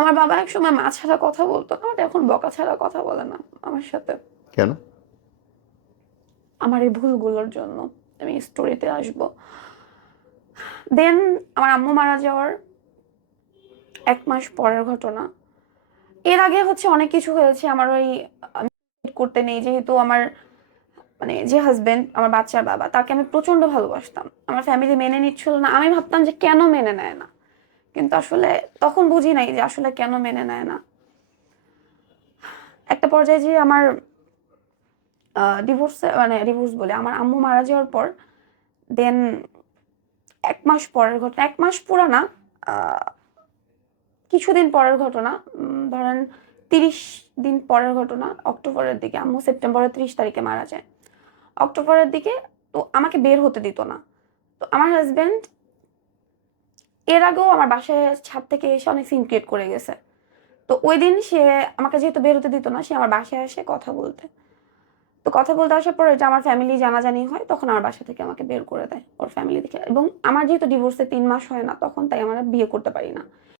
আমার বাবা একসময় মা ছাড়া কথা বলতো না, বাট এখন বকা ছাড়া কথা বলে না আমার সাথে। কেন? আমার এই ভুলগুলোর জন্য। আমি স্টোরিতে আসবো। দেন আমার আম্মু মারা যাওয়ার 1 মাস পরের ঘটনা। এর আগে হচ্ছে অনেক কিছু হয়েছে আমার ওই আমি করতে নেই, যেহেতু আমার মানে যে হাজবেন্ড আমার বাচ্চার বাবা তাকে আমি প্রচন্ড ভালোবাসতাম, আমার ফ্যামিলি মেনে নিচ্ছিল না। আমি ভাবতাম যে কেন মেনে নেয় না, কিন্তু আসলে তখন বুঝি নাই যে আসলে কেন মেনে নেয় না। একটা পর্যায়ে যে আমার ডিভোর্স, মানে ডিভোর্স বলে আমার আম্মু মারা যাওয়ার পর দেন 1 মাস পরের ঘটনা, 1 মাস পুরা না, আহ, কিছুদিন পরের ঘটনা। ধরেন 30 দিন পরের ঘটনা। অক্টোবরের দিকে, আম্মু সেপ্টেম্বরের 30 তারিখে মারা যায়। অক্টোবরের দিকে তো আমাকে বের হতে দিত না। তো আমার হাজবেন্ড এর আগেও আমার বাসায় ছাদ থেকে এসে অনেক সিন ক্রিয়েট করে গেছে। তো ওই দিন সে আমাকে যেহেতু বের হতে দিত না, সে আমার বাসায় আসে কথা বলতে। তো কথা বলতে আসার পর এটা আমার ফ্যামিলি জানাজানি হয়, তখন আমার বাসা থেকে আমাকে বের করে দেয় ওর ফ্যামিলি থেকে। এবং আমার যেহেতু ডিভোর্সে 3 মাস হয় না তখন, তাই আমরা বিয়ে করতে পারি না।